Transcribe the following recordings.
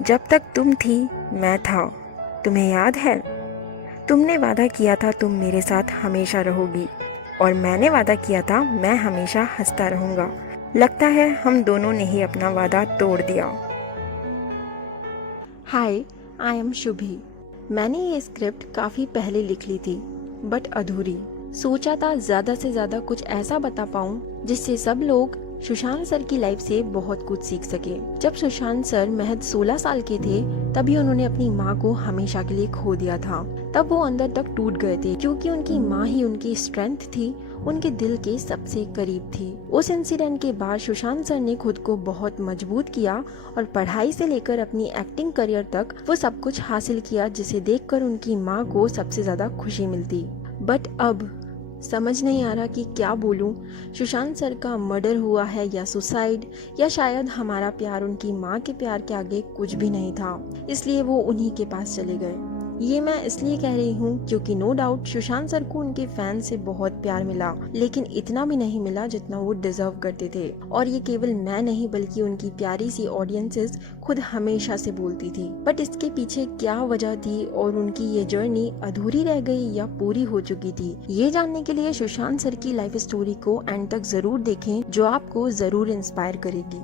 जब तक तुम थी मैं था, तुम्हें याद है? तुमने वादा किया था तुम मेरे साथ हमेशा रहोगी, और मैंने वादा किया था मैं हमेशा हंसता रहूँगा। लगता है हम दोनों ने ही अपना वादा तोड़ दिया। हाय, आई एम शुभी। मैंने ये स्क्रिप्ट काफ़ी पहले लिख ली थी, बट अधूरी। सोचा था ज़्यादा से ज़्यादा कुछ ऐसा बता पाऊँ जिससे सब लोग सुशांत सर की लाइफ से बहुत कुछ सीख सके। जब सुशांत सर महज 16 साल के थे, तभी उन्होंने अपनी माँ को हमेशा के लिए खो दिया था। तब वो अंदर तक टूट गए थे, क्योंकि उनकी माँ ही उनकी स्ट्रेंथ थी, उनके दिल के सबसे करीब थी। उस इंसिडेंट के बाद सुशांत सर ने खुद को बहुत मजबूत किया और पढ़ाई से लेकर अपनी एक्टिंग करियर तक वो सब कुछ हासिल किया, जिसे देखकर उनकी माँ को सबसे ज्यादा खुशी मिलती। बट अब समझ नहीं आ रहा कि क्या बोलूं। सुशांत सर का मर्डर हुआ है या सुसाइड, या शायद हमारा प्यार उनकी माँ के प्यार के आगे कुछ भी नहीं था, इसलिए वो उन्हीं के पास चले गए। ये मैं इसलिए कह रही हूँ क्योंकि नो डाउट सुशांत सर को उनके फैन से बहुत प्यार मिला, लेकिन इतना भी नहीं मिला जितना वो डिजर्व करते थे। और ये केवल मैं नहीं बल्कि उनकी प्यारी सी ऑडियंसेस खुद हमेशा से बोलती थी। बट इसके पीछे क्या वजह थी और उनकी ये जर्नी अधूरी रह गई या पूरी हो चुकी थी, ये जानने के लिए सुशांत सर की लाइफ स्टोरी को एंड तक जरूर देखें, जो आपको जरूर इंस्पायर करेगी।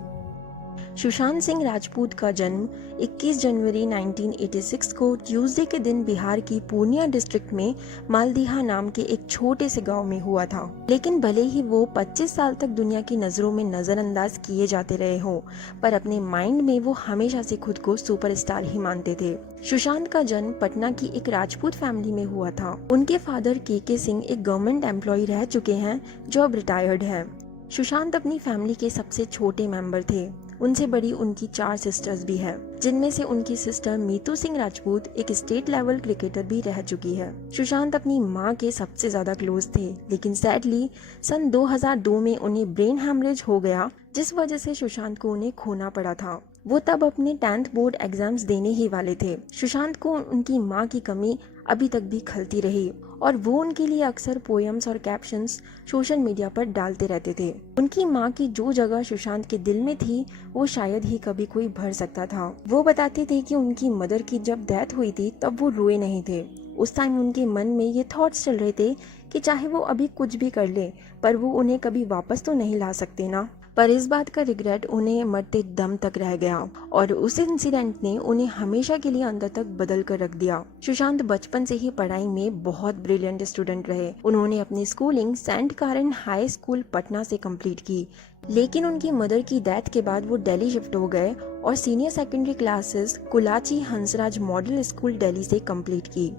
सुशांत सिंह राजपूत का जन्म 21 जनवरी 1986 को ट्यूसडे के दिन बिहार की पूर्णिया डिस्ट्रिक्ट में मालदीहा नाम के एक छोटे से गांव में हुआ था। लेकिन भले ही वो 25 साल तक दुनिया की नजरों में नजरअंदाज किए जाते रहे हो, पर अपने माइंड में वो हमेशा से खुद को सुपरस्टार ही मानते थे। सुशांत का जन्म पटना की एक राजपूत फैमिली में हुआ था। उनके फादर के सिंह एक गवर्नमेंट एम्प्लॉय रह चुके हैं, जो अब रिटायर्ड है। सुशांत अपनी फैमिली के सबसे छोटे मेंबर थे। उनसे बड़ी उनकी 4 सिस्टर्स भी है, जिनमें से उनकी सिस्टर मीतू सिंह राजपूत एक स्टेट लेवल क्रिकेटर भी रह चुकी है। सुशांत अपनी मां के सबसे ज्यादा क्लोज थे, लेकिन सैडली सन 2002 में उन्हें ब्रेन हैमरेज हो गया, जिस वजह से सुशांत को उन्हें खोना पड़ा था। वो तब अपने 10th बोर्ड एग्जाम्स देने ही वाले थे। सुशांत को उनकी मां की कमी अभी तक भी खलती रही, और वो उनके लिए अक्सर पोएम्स और कैप्शंस सोशल मीडिया पर डालते रहते थे। उनकी माँ की जो जगह सुशांत के दिल में थी, वो शायद ही कभी कोई भर सकता था। वो बताते थे कि उनकी मदर की जब डेथ हुई थी तब वो रोए नहीं थे। उस टाइम उनके मन में ये थॉट्स चल रहे थे कि चाहे वो अभी कुछ भी कर ले, पर वो उन्हें कभी वापस तो नहीं ला सकते ना। पर इस बात का रिग्रेट उन्हें मरते दम तक रह गया, और उस इंसिडेंट ने उन्हें हमेशा के लिए अंदर तक बदल कर रख दिया। सुशांत बचपन से ही पढ़ाई में बहुत ब्रिलियंट स्टूडेंट रहे। उन्होंने अपनी स्कूलिंग सेंट कारन हाई स्कूल पटना से कंप्लीट की, लेकिन उनकी मदर की डेथ के बाद वो दिल्ली शिफ्ट हो गए और सीनियर सेकेंडरी क्लासेस कुलाची हंसराज मॉडल स्कूल दिल्ली से कंप्लीट की,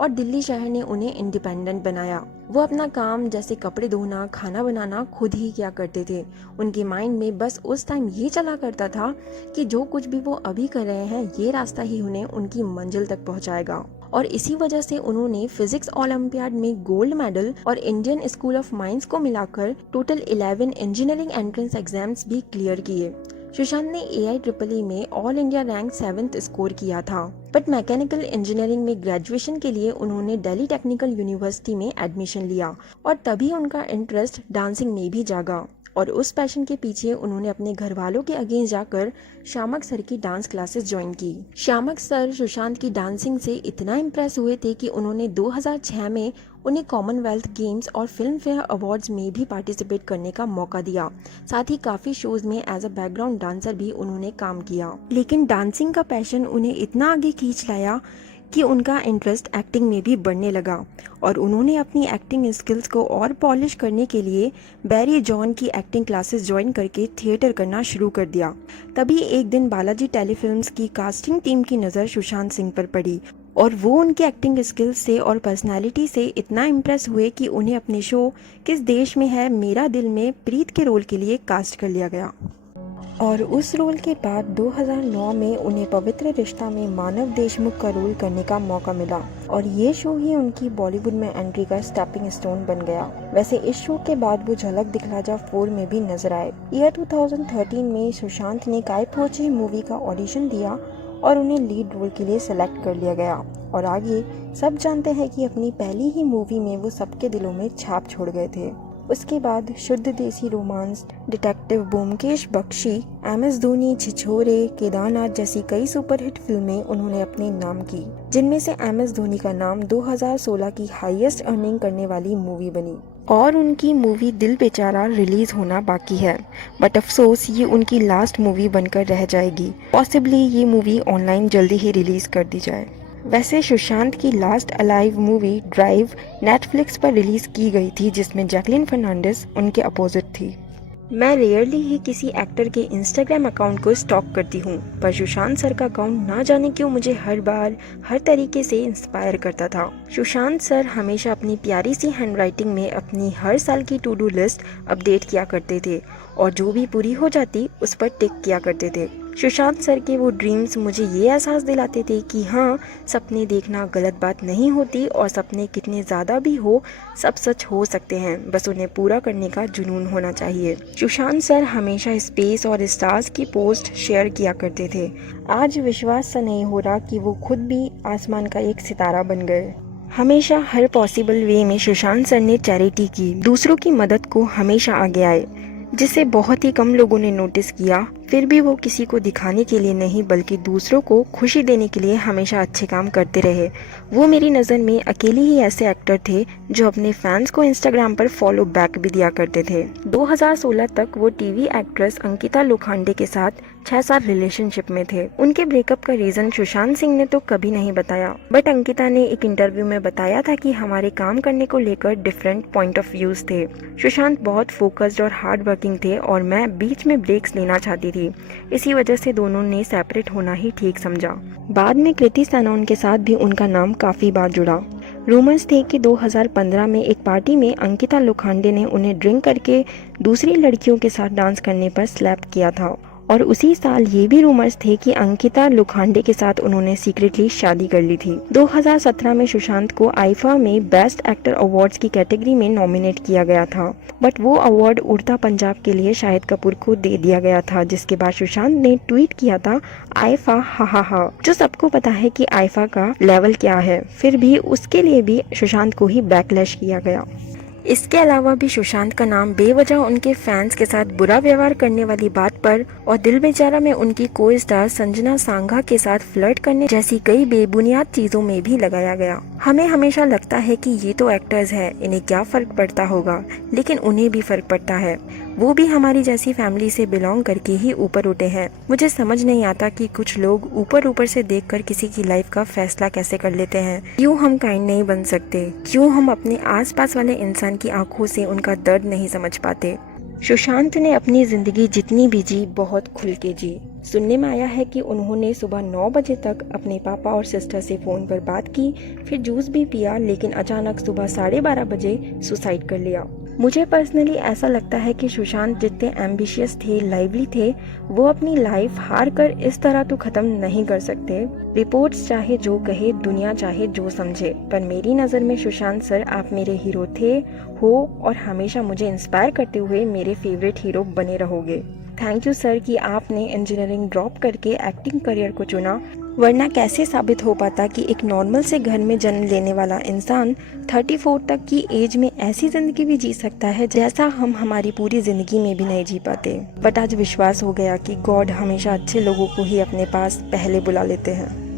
और दिल्ली शहर ने उन्हें इंडिपेंडेंट बनाया। वो अपना काम जैसे कपड़े धोना, खाना बनाना खुद ही किया करते थे। उनके माइंड में बस उस टाइम ये चला करता था कि जो कुछ भी वो अभी कर रहे हैं, ये रास्ता ही उन्हें उनकी मंजिल तक पहुंचाएगा। और इसी वजह से उन्होंने फिजिक्स ओलंपियाड में गोल्ड मेडल और इंडियन स्कूल ऑफ माइंस को मिलाकर टोटल 11 इंजीनियरिंग एंट्रेंस एग्जाम्स भी क्लियर किए। सुशांत ने AIEEE में all India rank 7th score किया था। बट मैकेनिकल इंजीनियरिंग में ग्रेजुएशन के लिए उन्होंने दिल्ली टेक्निकल यूनिवर्सिटी में एडमिशन लिया, और तभी उनका इंटरेस्ट डांसिंग में भी जागा, और उस पैशन के पीछे उन्होंने अपने घर वालों के अगेंस्ट जाकर श्यामक सर की डांस क्लासेस ज्वाइन की। श्यामक सर सुशांत की डांसिंग से इतना इम्प्रेस हुए थे कि उन्होंने 2006 में उन्हें कॉमनवेल्थ गेम्स और फिल्म फेयर अवार्ड्स में भी पार्टिसिपेट करने का मौका दिया। साथ ही काफी शोज में एज अ बैकग्राउंड डांसर भी उन्होंने काम किया। लेकिन डांसिंग का पैशन उन्हें इतना आगे खींच लाया कि उनका इंटरेस्ट एक्टिंग में भी बढ़ने लगा, और उन्होंने अपनी एक्टिंग स्किल्स को और पॉलिश करने के लिए बैरी जॉन की एक्टिंग क्लासेस ज्वाइन करके थिएटर करना शुरू कर दिया। तभी एक दिन बालाजी टेलीफिल्म्स की कास्टिंग टीम की नज़र सुशांत सिंह पर पड़ी, और वो उनके एक्टिंग स्किल्स से और पर्सनालिटी से इतना इम्प्रेस हुए कि उन्हें अपने शो किस देश में है मेरा दिल में प्रीत के रोल के लिए कास्ट कर लिया गया। और उस रोल के बाद 2009 में उन्हें पवित्र रिश्ता में मानव देशमुख का रोल करने का मौका मिला, और ये शो ही उनकी बॉलीवुड में एंट्री का स्टेपिंग स्टोन बन गया। वैसे इस शो के बाद वो झलक दिखला जा 4 में भी नजर आए। ईयर 2013 में सुशांत ने काय पोचे मूवी का ऑडिशन दिया और उन्हें लीड रोल के लिए सेलेक्ट कर लिया गया, और आगे सब जानते हैं कि अपनी पहली ही मूवी में वो सबके दिलों में छाप छोड़ गए थे। उसके बाद Shuddh Desi romance, detective Byomkesh Bakshi, MS Dhoni, Chhichhore, Kedarnath जैसी कई सुपरहिट फिल्में उन्होंने अपने नाम की, जिनमें से MS धोनी का नाम 2016 की हाईएस्ट अर्निंग करने वाली मूवी बनी। और उनकी मूवी दिल बेचारा रिलीज होना बाकी है, बट अफसोस ये उनकी लास्ट मूवी बनकर रह जाएगी। पॉसिबली ये मूवी ऑनलाइन जल्दी ही रिलीज कर दी जाए। वैसे सुशांत की last alive movie drive Netflix पर रिलीज की गई थी, जिसमें जैकलिन फर्नांडिस उनके अपोजिट थी। मैं रेयरली ही किसी एक्टर के इंस्टाग्राम अकाउंट को स्टॉक करती हूँ, पर सुशांत सर का अकाउंट ना जाने क्यों मुझे हर बार हर तरीके से इंस्पायर करता था। सुशांत सर हमेशा अपनी प्यारी सी हैंडराइटिंग में अपनी हर साल की टू डू लिस्ट अपडेट किया करते थे और जो भी पूरी हो जाती उस पर टिक किया करते थे। सुशांत सर के वो ड्रीम्स मुझे ये एहसास दिलाते थे कि हाँ, सपने देखना गलत बात नहीं होती और सपने कितने ज़्यादा भी हो सब सच हो सकते हैं, बस उन्हें पूरा करने का जुनून होना चाहिए। सुशांत सर हमेशा स्पेस और स्टार्स की पोस्ट शेयर किया करते थे। आज विश्वास सा नहीं हो रहा कि वो खुद भी आसमान का एक सितारा बन गए। हमेशा हर पॉसिबल वे में सुशांत सर ने चैरिटी की, दूसरों की मदद को हमेशा आगे आए, जिसे बहुत ही कम लोगों ने नोटिस किया। फिर भी वो किसी को दिखाने के लिए नहीं बल्कि दूसरों को खुशी देने के लिए हमेशा अच्छे काम करते रहे। वो मेरी नज़र में अकेले ही ऐसे एक्टर थे जो अपने फैंस को इंस्टाग्राम पर फॉलो बैक भी दिया करते थे। 2016 तक वो टीवी एक्ट्रेस अंकिता लोखंडे के साथ 6 साल रिलेशनशिप में थे। उनके ब्रेकअप का रीजन सुशांत सिंह ने तो कभी नहीं बताया, बट अंकिता ने एक इंटरव्यू में बताया था कि हमारे काम करने को लेकर डिफरेंट पॉइंट ऑफ व्यूज थे। सुशांत बहुत फोकस्ड और हार्ड वर्किंग थे और मैं बीच में ब्रेक्स लेना चाहती थी। इसी वजह से दोनों ने सेपरेट होना ही ठीक समझा। बाद में कृति सनोन के साथ भी उनका नाम काफी बार जुड़ा। रूमर्स थे कि 2015 में एक पार्टी में अंकिता लोखंडे ने उन्हें ड्रिंक करके दूसरी लड़कियों के साथ डांस करने पर स्लैप किया था और उसी साल ये भी रूमर्स थे कि अंकिता लोखंडे के साथ उन्होंने सीक्रेटली शादी कर ली थी। 2017 में सुशांत को आईफा में बेस्ट एक्टर अवार्ड्स की कैटेगरी में नॉमिनेट किया गया था, बट वो अवार्ड उड़ता पंजाब के लिए शाहिद कपूर को दे दिया गया था, जिसके बाद सुशांत ने ट्वीट किया था आईफा हा हा हा, जो सबको पता है कि आईफा का लेवल क्या है। फिर भी उसके लिए भी सुशांत को ही बैकलैश किया गया। इसके अलावा भी सुशांत का नाम बेवजह उनके फैंस के साथ बुरा व्यवहार करने वाली बात पर और दिल बेचारा में उनकी को स्टार संजना सांघा के साथ फ्लर्ट करने जैसी कई बेबुनियाद चीजों में भी लगाया गया। हमें हमेशा लगता है कि ये तो एक्टर्स हैं, इन्हें क्या फर्क पड़ता होगा, लेकिन उन्हें भी फर्क पड़ता है। वो भी हमारी जैसी फैमिली से बिलोंग करके ही ऊपर उठे हैं। मुझे समझ नहीं आता कि कुछ लोग ऊपर ऊपर से देखकर किसी की लाइफ का फैसला कैसे कर लेते हैं। क्यों हम काइंड नहीं बन सकते? क्यों हम अपने आसपास वाले इंसान की आंखों से उनका दर्द नहीं समझ पाते? सुशांत ने अपनी जिंदगी जितनी भी जी बहुत खुल के जी। सुनने में आया है कि उन्होंने सुबह 9 बजे तक अपने पापा और सिस्टर से फोन पर बात की, फिर जूस भी पिया, लेकिन अचानक सुबह 12:30 बजे सुसाइड कर लिया। मुझे पर्सनली ऐसा लगता है कि सुशांत जितने एम्बिशियस थे, लाइवली थे, वो अपनी लाइफ हार कर इस तरह तो खत्म नहीं कर सकते। रिपोर्ट्स चाहे जो कहे, दुनिया चाहे जो समझे, पर मेरी नज़र में सुशांत सर आप मेरे हीरो थे, हो और हमेशा मुझे इंस्पायर करते हुए मेरे फेवरेट हीरो बने रहोगे। थैंक यू सर कि आपने इंजीनियरिंग ड्रॉप करके एक्टिंग करियर को चुना, वरना कैसे साबित हो पाता कि एक नॉर्मल से घर में जन्म लेने वाला इंसान 34 तक की एज में ऐसी जिंदगी भी जी सकता है जैसा हम हमारी पूरी जिंदगी में भी नहीं जी पाते। बट आज विश्वास हो गया कि गॉड हमेशा अच्छे लोगों को ही अपने पास पहले बुला लेते हैं।